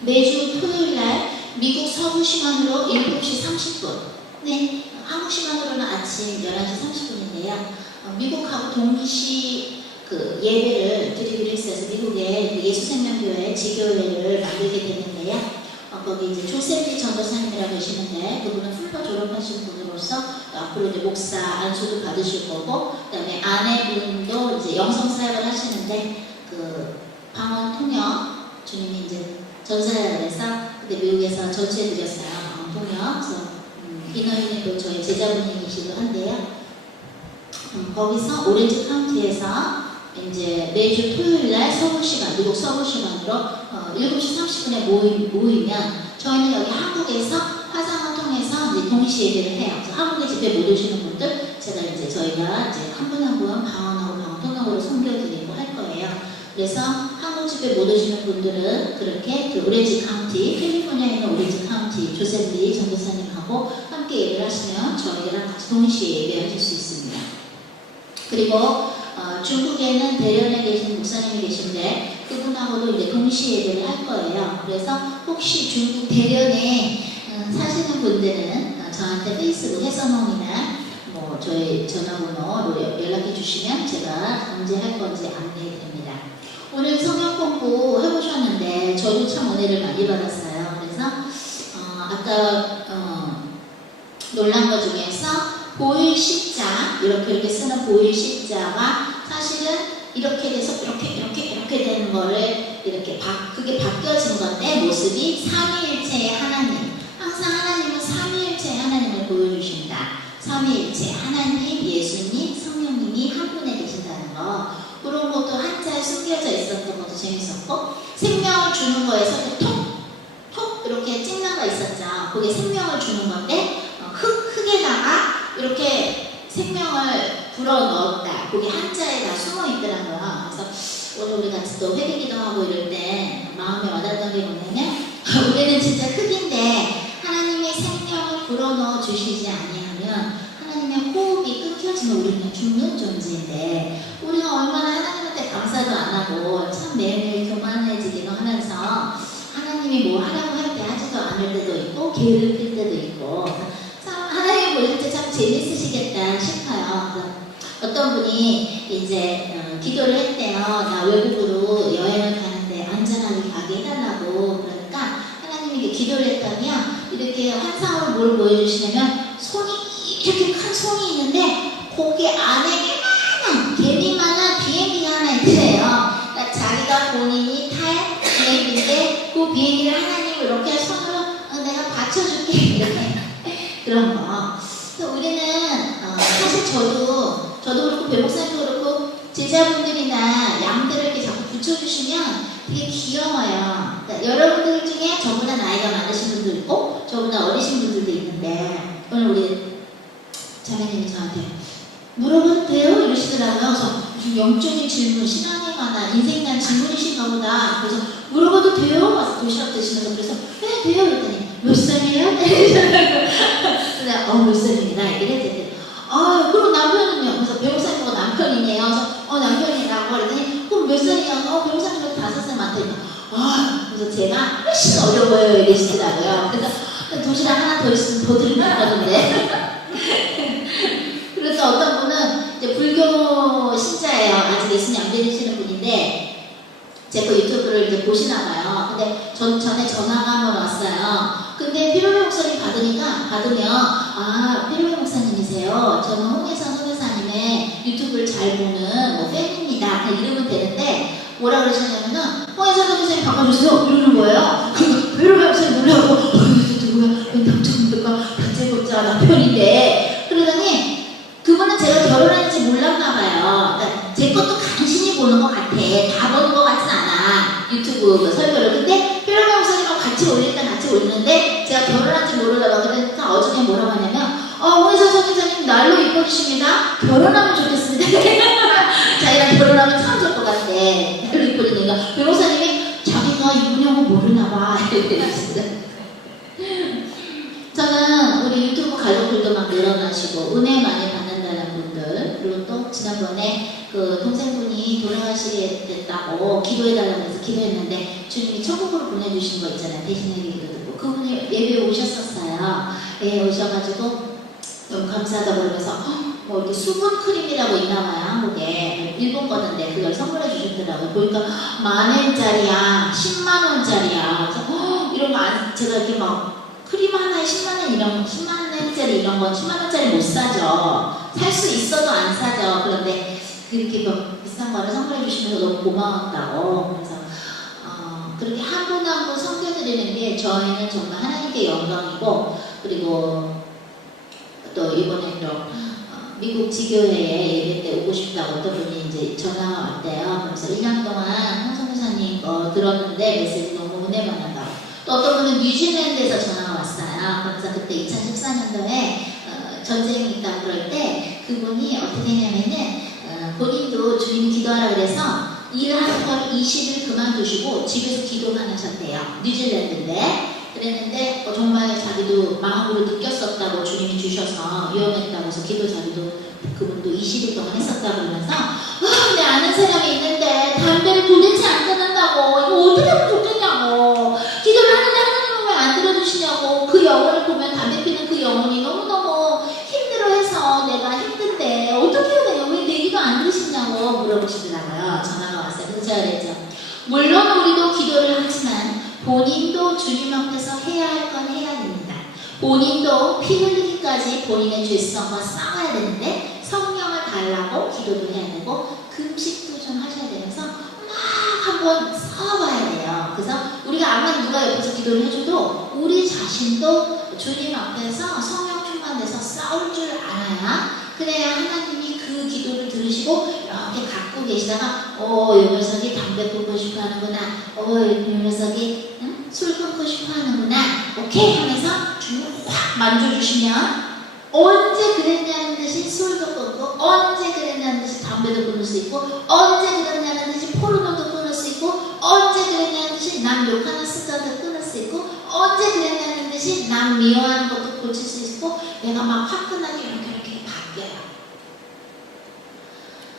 매주 토요일날 미국 서부 시간으로 7시 30분, 네, 한국 시간으로는 아침 11시 30분인데요. 미국하고 동시 예배를 드리기로 했어요. 미국의 예수생명교회 지교회를 만들게 됐는데요. 거기 이제 조셉리 전도사님이라고 계시는데 그분은 풀퍼 졸업하신 분으로서 앞으로 이제 목사 안수도 받으실 거고, 그다음에 아내분도 이제 영성 사역을 하시는데 방언 통역 주님이 이제 전사야 그래서 근데 미국에서 전수해드렸어요. 방언 통역. 그래서 이너희님도 저희 제자분이시기도 한데요. 거기서 오렌지 카운티에서 이제 매주 토요일날 서울시간, 미국 서울시간으로 7시 30분에 모이면 저희는 여기 한국에서 화상을 통해서 이제 동시 예배를 해요. 그래서 한국에 집회 못 오시는 분들 제가 이제 저희가 이제 한 분 한 분 방언하고 방언 통역으로 섬겨드리고 할 거예요. 그래서 한국 집회 못 오시는 분들은 그렇게 오렌지 카운티, 캘리포니아에 있는 오렌지 카운티 조셉리 전도사님하고 함께 예배를 하시면 저희랑 같이 동시에 예배하실 수 있습니다. 그리고 중국에는 대련에 계신 목사님이 계신데 그분하고도 이제 동시 예배를 할 거예요. 그래서 혹시 중국 대련에 사시는 분들은 저한테 페이스북 해서몽이나 뭐 저희 전화번호로 연락해 주시면 제가 언제 할 건지 안내해 드립니다. 오늘 성경 공부 해보셨는데 저도 참 은혜를 많이 받았어요. 그래서 아까 놀란 것 중에서 보일 십자, 이렇게 쓰는 보일 십자가 사실은 이렇게 돼서 이렇게 되는 거를 그게 바뀌어진 건데 모습이 삼위일체의 하나님, 항상 하나님은 삼위일체의 하나님을 보여주신다. 삼위일체 하나님, 예수님, 성령님이 한 분에 계신다는 거, 그런 것도 한자에 숨겨져 있었던 것도 재밌었고, 생명을 주는 거에서 톡 이렇게 찍는 거 있었죠. 그게 생명을 주는 건데 흙에다가 이렇게 생명을 불어넣었다. 그게 한자에 다 숨어 있더라고요. 그래서 오늘 우리 같이 또 회개기도 하고 이럴 때 마음에 와닿았던 게 뭐냐면 우리는 진짜 흙인데 하나님의 생명을 불어넣어 주시지 아니하면 하나님의 호흡이 끊겨지면 우리는 죽는 존재인데 우리가 얼마나 하나님한테 감사도 안 하고 참 매일매일 교만해지기도 하면서 하나님이 뭐 하라고 할 때 하지도 않을 때도 있고 게으를 때도 있고 하나님 보실 때 참 재밌으시겠다 싶어요. 어떤 분이 이제 기도를 했대요. 나 외국으로 여행을 가는데 안전하게 가게 해달라고. 그러니까 하나님이 기도를 했더니요. 이렇게 환상으로 뭘 보여주시냐면 이렇게 큰 송이 있는데 거기 안에 개미만한 비행기가 하나 있대요. 그러니까 자기가 본인이 탈 비행기인데 그 비행기를 하나님 이렇게 손으로 내가 받쳐줄게 이렇게 그런 거. 그래서 우리는 사실 저도 그렇고 배목사님도 그렇고 제자분들이나 양들을 이렇게 자꾸 붙여주시면 되게 귀여워요. 그러니까 여러분들 중에 저보다 나이가 많으신 분도 있고 저보다 어리신 분들도 있는데 오늘 우리 자매님이 저한테 물어봐도 돼요? 이러시더라고요. 그래서 무슨 영적인 질문, 신앙에 관한 인생에 대한 질문이신가 보다. 그래서 물어봐도 돼요? 와서 도시락 드시면서 그래서 네 돼요? 그랬더니 몇 살이에요? 그래서 몇 살입니다. 얘기를 했더니 그럼 남편은요? 그래서 배우사님과 남편이네요. 그래서 남편이라고 그랬더니 그럼 몇 살이냐고 배우사님보다 5살 많다니까 그래서 제가 훨씬 어려 보여요 이러시더라고요. 그래서 도시락 하나 더 있으면 더 드리면 되거든요. 그래서 어떤 분은 이제 불교 신자예요. 아직 예수님 안 믿으시는 분인데 제 그 유튜브를 이제 보시나 봐요. 근데 전에 전화가 한번 왔어요. 근데 피로배 목사님 받으면 피로배 목사님이세요. 저는 홍혜선 선교사님의 유튜브를 잘 보는 뭐 팬입니다. 이러면 되는데 뭐라 그러시냐면은 홍혜선 선교사님 바꿔주세요 이러는 거예요. 피로배 목사님 놀라고 누구야? 왜 당첨될까? 다채롭자 남편인데 그러더니 그분은 제가 결혼한 지 몰랐나 봐요. 그러니까 제 것도 간신히 보는 것 같아. 다 보는 것 같진 않아. 유튜브 설교를. 근데 피로배 목사님하고 같이 올릴 땐 같이 올리는데 제가 결혼한지 모르다가 그러니까 어저께 뭐라고 하냐면 홍혜선 선교사님 날로 이뻐지십니다. 결혼하면 좋겠습니다. 자기랑 결혼하면 참 좋을 것 같아. 날로 이뻐지니까 변호사님이 자기가 이분이라고 모르나 봐. 저는 우리 유튜브 가족들도 막 늘어나시고 은혜 많이 받는다는 분들 그리고 또 지난번에 그 동생분이 돌아가시게 됐다고 기도해달라고 해서 기도했는데 주님이 천국으로 보내주신 거 있잖아요. 대신에 기도 듣고 그분이 예배에 오셨었어요. 예, 오셔가지고 너무 감사하다고 그러면서 뭐 이렇게 수분 크림이라고 있나봐요. 한국에 일본 거는데 그걸 선물해 주셨더라고요. 보니까 10,000원짜리야 10만원짜리야. 그래서 이런 거 제가 이렇게 막 크림 하나에 10만원 이런 10만원짜리 이런 건 10만원짜리 못 사죠. 살 수 있어도 안 사죠. 그런데 그렇게 뭐 비싼 거를 선물해 주시면서 너무 고마웠다고. 그래서 그렇게 한 분 한 분 섬겨드리는 게 저희는 정말 하나님께 영광이고, 그리고 또 이번에 또 미국 지교회에 예배 때 오고 싶다고 어떤 분이 이제 전화가 왔대요. 그래서 1년 동안 홍성사님 거 들었는데 메시지 너무 은혜 받는다고. 또 어떤 분은 뉴질랜드에서 전화가 왔어요. 그래서 그때 2014년도에 전쟁이 있다고 그럴 때 그분이 어떻게 했냐면은 본인도 주님 기도하라 그래서 일하는 걸 20일 그만두시고 집에서 기도만 하셨대요. 뉴질랜드인데. 그랬는데 정말 자기도 마음으로 느꼈었다고 주님이 주셔서 위험했다고 해서 기도 자기도 그분도 20일 동안 했었다고 그러면서 내 아는 사람이 있는데 담배를 도대체 안 끊는다고 이거 어떻게 하면 좋겠냐고 기도를 하는데 하나님은 왜 안 들어주시냐고 그 영혼을 보면 담배 피는 그 영혼이 너무너무 힘들어해서 내가 힘든데 어떻게 해야 되냐 왜 내 기도 안 들으시냐고 물어보시더라고요. 전화가 왔어요. 그래서 제가 그랬죠. 물론 우리도 기도를 하지만 본인도 주님 앞에서 해야 할 건 해야 됩니다. 본인도 피 흘리기까지 본인의 죄성과 싸워야 되는데 성령을 달라고 기도도 해야 되고 금식도 좀 하셔야 되면서 막 한번 싸워봐야 돼요. 그래서 우리가 아무리 누가 옆에서 기도를 해줘도 우리 자신도 주님 앞에서 성령 충만돼서 싸울 줄 알아야 그래야 하나님이 그 기도를 들으시고 이렇게 갖고 계시다가 이 녀석이 담배 끊고 싶어 하는구나 이 녀석이 술 끊고 싶어 하는구나 오케이 하면서 주님을 확 만져주시면 언제 그랬냐는 듯이 술도 끊고 언제 그랬냐는 듯이 담배도 끊을 수 있고 언제 그랬냐는 듯이 포르노도 끊을 수 있고 언제 그랬냐는 듯이 남 욕하는 습관도 끊을 수 있고 언제 그랬냐는 듯이 남 미워하는 것도 고칠 수 있고 내가 막 화끈하게 이렇게 바뀌어요.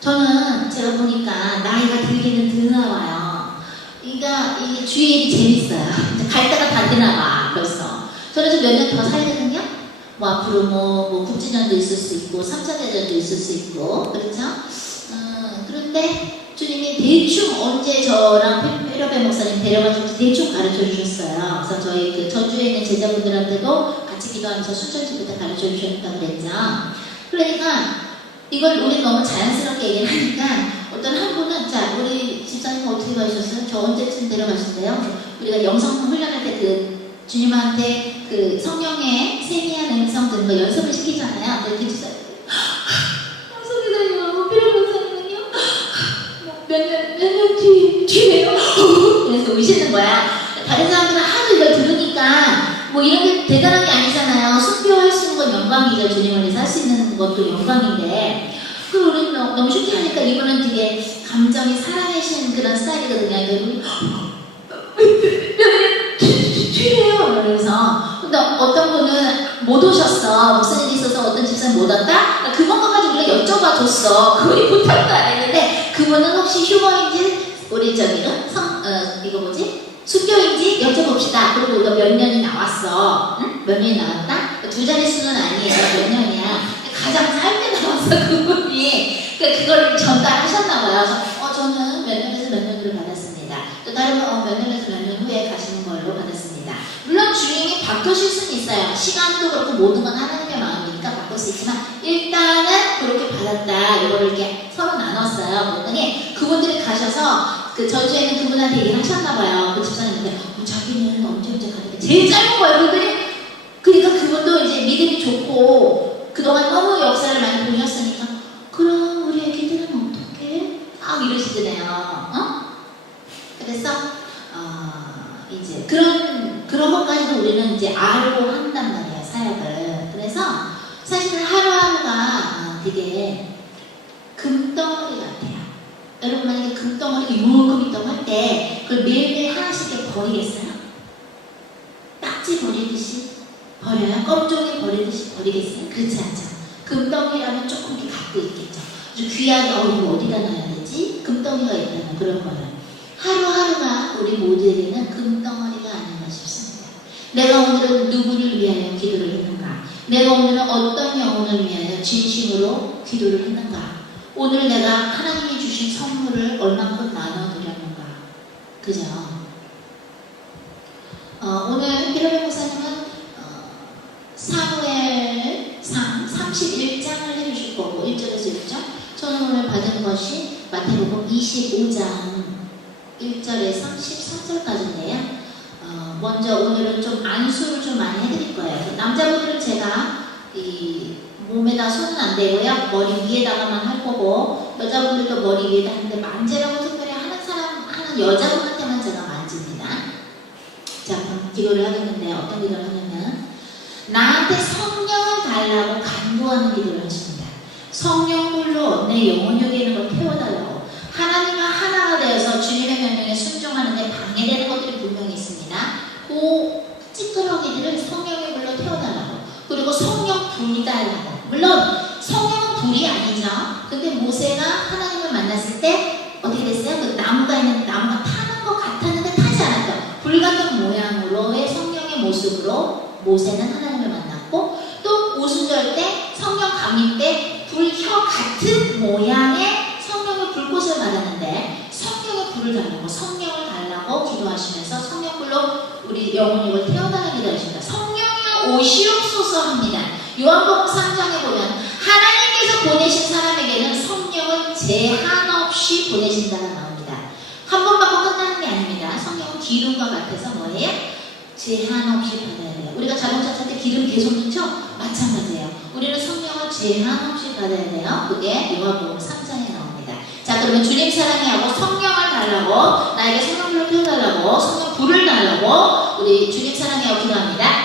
저는 제가 보니까 나이가 들기는 드나와요. 그러니까 이게 주의 일이 재밌어요. 갈 데가 다 되나봐 벌써. 저는 좀 몇 년 더 살거든요. 뭐 앞으로 뭐 국진연도 있을 수 있고 3차 대전도 있을 수 있고 그렇죠? 그런데 주님이 대충 언제 저랑 페러베 목사님 데려가실지 대충 가르쳐 주셨어요. 그래서 저희 그 전주에 있는 제자분들한테도 같이 기도하면서 순천집부터 가르쳐 주셨다고 그랬죠. 그러니까 이걸 우리 너무 자연스럽게 얘기를 하니까 어떤 한 분은 자 우리 집사님 어떻게 가셨어요? 저 언제쯤 데려가신대요? 우리가 영성 훈련할 때 그 주님한테 그 성령의 세미한 음성 듣는 거 연습을 시키잖아요. 근데 그 집사님 성기사님하고 필요 목사님은요? 몇 년 뒤에요? 그래서 우시는 거야. 다른 사람들은 하도 이걸 들으니까 뭐 이런 게 대단한 게 아니잖아요. 순교할 수 있는 건 영광이죠. 주님을 위해서 할 수 있는 것도 영광인데 그리고 우리는 너무 쉽게 하니까 이분은 되게 감정이 살아계신 그런 스타일이거든요. 이분이 필요해요. 그래서 근데 어떤 분은 못 오셨어. 무슨 일이 있어서 어떤 집사님 못 왔다? 그런 것까지 우리가 여쭤봐 줬어. 그분이 부탁도 안 했는데 그분은 혹시 휴거인지 우리 저기는 이거 뭐지? 순교인지 여쭤봅시다. 그리고 우리가 몇 년이 나왔어. 응? 몇 년이 나왔다? 두 자릿수는 아니에요. 몇 년이야. 가장 짧게 나왔어 그분이. 그러니까 그걸 전달하셨나봐요. 그래서 저는 몇 년에서 몇 년으로 받았습니다. 또 다른 분 몇 년에서 몇 년 후에 가시는 걸로 받았습니다. 물론 주님이 바꾸실 수는 있어요. 시간도 그렇고 모든 건 하나님의 마음이니까 바꿀 수 있지만 일단은 그렇게 받았다. 이거를 이렇게 서로 나눴어요. 그랬더니 그분들이 가셔서 그 전주에 있는 그분한테 얘기를 하셨나봐요. 그 집사님한테 자기는 언제 가니까 제일 짧은 거예요. 그러니까 그분도 이제 믿음이 좋고 그동안 너무 역사를 많이 보셨으니까 그럼 우리 애기들은 어떡해? 딱 이러시더래요. 그래서 이제 그런 것까지도 우리는 이제 알고 한단 말이에요. 사역을. 그래서 사실은 하루하루가 되게 금덩어리 같아요. 여러분 만약에 금덩어리가 이만큼 있다고 할 때 그걸 매일매일 하나씩 이렇게 버리겠어요? 딱지 버리듯이 버려요? 껌종이 버리듯이 버리겠어요? 그렇지 않죠. 금덩이라면 조금 이렇게 갖고 있겠죠. 아주 귀하게 이거 어디다 놔야 되지? 금덩이가 있다면 그런 거예요. 하루하루가 우리 모두에게는 금덩어리가 아닌가 싶습니다. 내가 오늘은 누구를 위하여 기도를 했는가? 내가 오늘은 어떤 영혼을 위하여 진심으로 기도를 했는가? 오늘 내가 하나님이 주신 선물을 얼만큼 나눠드렸는가? 그죠? 오늘 히로베 목사님은 사무엘상 31장을 해주실 거고 1절에서 1절. 저는 오늘 받은 것이 마태복음 25장 1절에서 14절까지인데요. 먼저 오늘은 좀 안수를 좀 많이 해드릴 거예요. 남자분들은 제가 이 몸에다 손은 안 대고요. 머리 위에다가만 할 거고, 여자분들도 머리 위에다 하는데 만지라고 특별히 하는 여자분한테만 제가 만집니다. 자, 그럼 기도를 하겠는데 어떤 기도를 하냐면 나한테 성령을 달라고 간구하는 기도를 하십니다. 성령불로 내 영혼 속에 있는 걸 태워달라고. 하나님과 하나가 되어서 주님의 명령에 순종하는데 방해되는 것들이 분명히 있습니다. 그 찌끄러기들을 성령의 불로 태워달라고. 그리고 성령 불이 달라고. 물론 성령은 불이 아니죠. 근데 모세가 하나님을 만났을 때 어떻게 됐어요? 그 나무가 있는 나무가 타는 것 같았는데 타지 않았죠. 불 같은 모양으로의 성령의 모습으로 모세는 하나님을 만났고, 또 오순절 때 성령 강림 때 불혀 같은 모양의 성령의 불꽃을 받았는데 성령의 불을 달라고, 성령을 달라고 기도하시면서 성령불로 우리 영혼을 태워달라는 기도하십니다. 성령이여 오시옵소서 합니다. 요한복음 3장에 보면 하나님께서 보내신 사람에게는 성령을 제한 없이 보내신다가 나옵니다. 한 번 받고 끝나는 게 아닙니다. 성령은 기름과 같아서 뭐예요? 제한 없이 받아야 돼요. 우리가 자동차 탈 때 기름 계속 넣죠? 마찬가지예요. 우리는 성령을 제한 없이 받아야 돼요. 그게 요한복음 3장에 나옵니다. 자, 그러면 주님 사랑해 하고 성령을 달라고, 나에게 성령불을 태워달라고, 성령 불을 달라고 우리 주님 사랑해 하고 기도합니다.